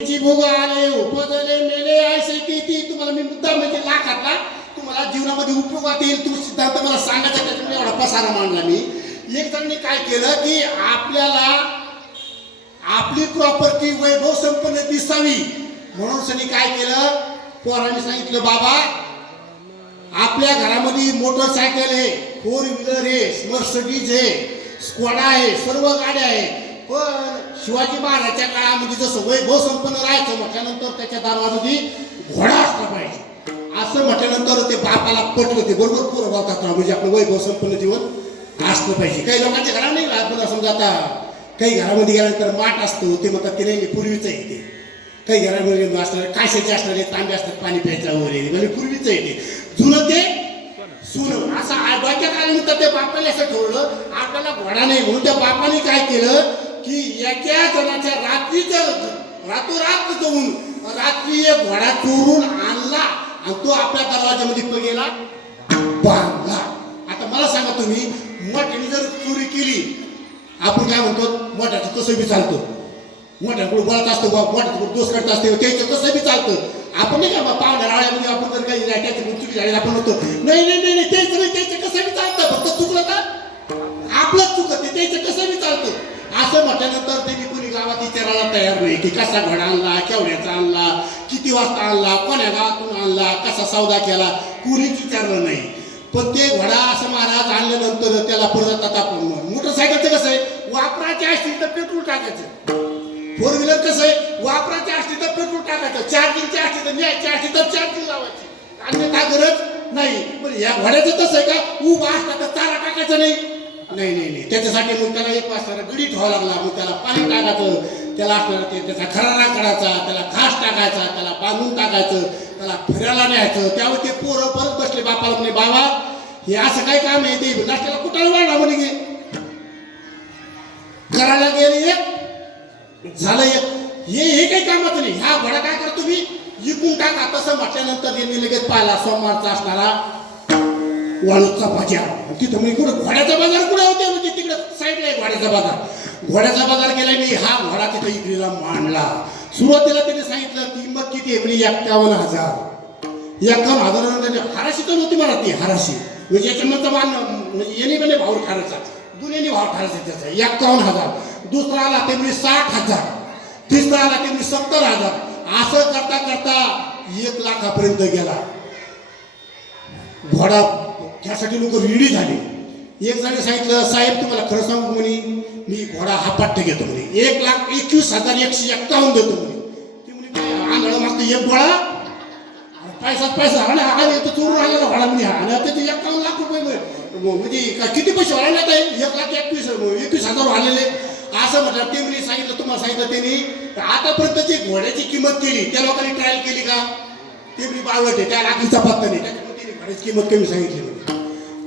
भोग आले उपजले मेले ऐसे किती तुम्हाला मी मुद्दा म्हणजे लाखातला तुम्हाला जीवनामध्ये उपयोगात येईल तो सिद्धांत मला सांगायचा त्याच्यामुळे एवढा पसारा मांडला मी. एक जणांनी काय केलं की आपल्याला आपली प्रॉपर्टी वैभव संपन्न दिसावी म्हणून त्यांनी काय केलं, पोरांनी सांगितलं बाबा आपल्या घरामध्ये मोटरसायकल आहे, 4 व्हीलर आहे, मर्सिडीज आहे, स्कॉडा आहे, सर्व गाड्या आहे, पण शिवाजी महाराजांच्या काळामध्ये जसं वैभव संपन्न राहायचं म्हटल्यानंतर त्याच्या दारामध्ये घोडा असला पाहिजे असं म्हटल्यानंतर ते बापाला पटलं. ते बरोबर पुरं बोलतात म्हणजे आपलं वैभव संपन्न जीवन असलं पाहिजे. काही लोकांच्या घरात नाही आपण समजा आता काही घरामध्ये गेल्यानंतर माठ असतो ते म्हणतात ते नाही पूर्वीचं आहे ते. काही घरामध्ये असणारे काशाचे असणारे तांबे असतात पाणी प्यायचं वगैरे म्हणजे पूर्वीचं आहे ते जुनं ते सुन असं डोक्यात आल्यानंतर त्या बापाने असं ठेवलं आपल्याला घोडा नाही म्हणून त्या बापाने काय केलं की एका जणाच्या रातोरात जाऊन रात्री एक घोडा चोरून आणला आणि तो आपल्या दरवाजामध्ये गेला बांधला. आता मला सांगा तुम्ही मोठ्याने जर चोरी केली आपण काय म्हणतो मोठ्याचं कसं बी चालतं, मोठ्याकडून बोलत असतो मोठ्याकडून दोष करत असते त्याचं कसं बी चालतं. आपण नाही का पाहुण्या राळ्यामध्ये आपण जर काही त्याची चुकी झाली आपण म्हणतो नाही नाही नाही नाही त्याचं नाही त्याचं कसं बी चालतं फक्त चुकलं तर आपलंच चुकत ते त्याचं कसं बी चालतं असं म्हटल्यानंतर त्यांनी कुणी गावात विचारायला तयार नाही की कसा घोडा आणला, केवढ्याचा आणला, किती वाजता आणला, कोण्या गावातून आणला, कसा सौदा केला कुणीच विचारलं नाही. पण ते घोडा असं महाराज आणल्यानंतर त्याला परत आता मोटरसायकलचं कसं आहे वापरायचे असतील तर पेट्रोल टाकायचं, 4 व्हीलर कसं आहे वापरायचे असतील तर पेट्रोल टाकायचं, चार्जिंगचे असतील तर न्यायचे असतील तर चार्जिंग लावायची अन्यथा गरज नाही. पण या घोड्याचं कसं आहे का उभा असता तर चारा टाकायचा नाही नाही नाही नाही त्याच्यासाठी मग त्याला एक वाजता गडी ठेवावा लागला, मग त्याला पाणी टाकायचं, त्याला असणार ते त्याचा खरारा काढायचा, त्याला घास टाकायचा, त्याला बांधून टाकायचं, त्याला फिरायला न्यायचं. त्यावेळी ते पोरं परत बसले बापाला म्हणे बाबा हे असं काय काम आहे ते नाश्त्याला कुठं वाढला म्हणे गे करायला गेले एक झालं एक हे काही कामाचं नाही. हा घोडा काय करतो मी इकून टाका तसं म्हटल्यानंतर त्यांनी लगेच पाहिला सोमवारचा असणारा वाळूचा बाजार तिथं म्हणजे कुठं घोड्याचा बाजार कुठे होते म्हणजे तिकडे साईडला आहे घोड्याचा बाजार. घोड्याचा बाजार केला मी हा घोडा तिथं इकडीला मांडला. सुरुवातीला त्याने सांगितलं किंमत किती आहे म्हणजे 51,000 51,000 हाराशी तर नव्हती मला ती हाराशी म्हणजे याच्यानंतर मान म्हणजे येणे म्हणजे भाऊ ठाराचा दुनियाने भाव ठारायचा त्याचा 51,000. दुसरा आला ते म्हणजे 60,000, तिसरा आला ते म्हणजे 70,000. असं करता करता 1 लाखापर्यंत गेला घोडा. त्यासाठी लोक रेडी झाले. एक जणांनी सांगितलं साहेब तुम्हाला खरं सांगू म्हणे मी घोडा हा पट्ट घेतो म्हणे 1,21,151 देतो म्हणे. ते म्हणे काय आंधळं मागतं एक घोडा पैसा आणि तो चोरून आलेला घोडा म्हणे हा आणि त्याचे 51 लाख रुपये म्हणजे किती पैसे वाढले आहे 1,21,000 आलेले असं म्हटलं. ते म्हणे सांगितलं तुम्हाला सांगितलं त्यांनी आतापर्यंत जे घोड्याची किंमत केली त्या लोकांनी ट्रायल केली का ते म्हणे बावट आहे त्या लाखीचा पत्ता नाही त्याच्यामुळे त्यांनी घोड्याची किंमत कमी सांगितली.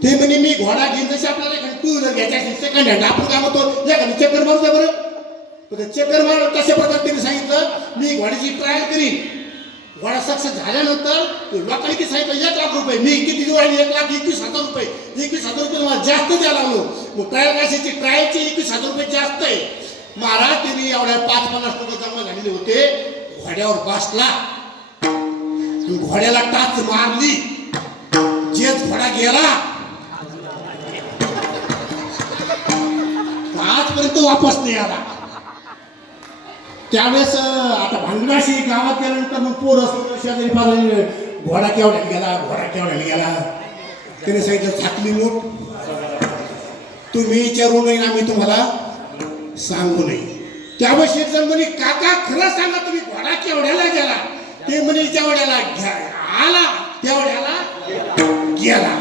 ते म्हणे मी घोडा घेईन जशी आपल्याला 2 व्हीलर घ्यायची असेल सेकंड हँड आपण काय म्हणतो एखादी चक्कर मारू द्या बरं चक्कर मार तशा प्रकारे त्यांनी सांगितलं मी घोड्याची ट्रायल करीन. घोडा सक्सेस झाल्यानंतर लोकांनी किती सांगितलं 1 लाख रुपये मी किती दिवस 1,21,000 रुपये 21,000 रुपये मला जास्त द्यायला लागलो. मग ट्रायल कशाची ट्रायलचे 21,000 रुपये जास्त आहे. महाराज त्यांनी एवढ्या 5-50 लोक जमा झालेले होते. घोड्यावर बसला घोड्याला टाच मारली जेच घोडा गेला आजपर्यंत वापस नाही आला. त्यावेळेस आता भांगडाशी गावात गेल्यानंतर मग पोरं शेजारी पाहिजे घोडा केवढ्याला गेला त्याने सांगितलं छातली मूठ तुम्ही विचारू नये आम्ही तुम्हाला सांगू नये. त्यावेळेस एक जण म्हणे काका खरं सांगा तुम्ही घोडा केवढ्याला गेला. ते म्हणे जेवढ्याला आला तेवढ्याला गेला.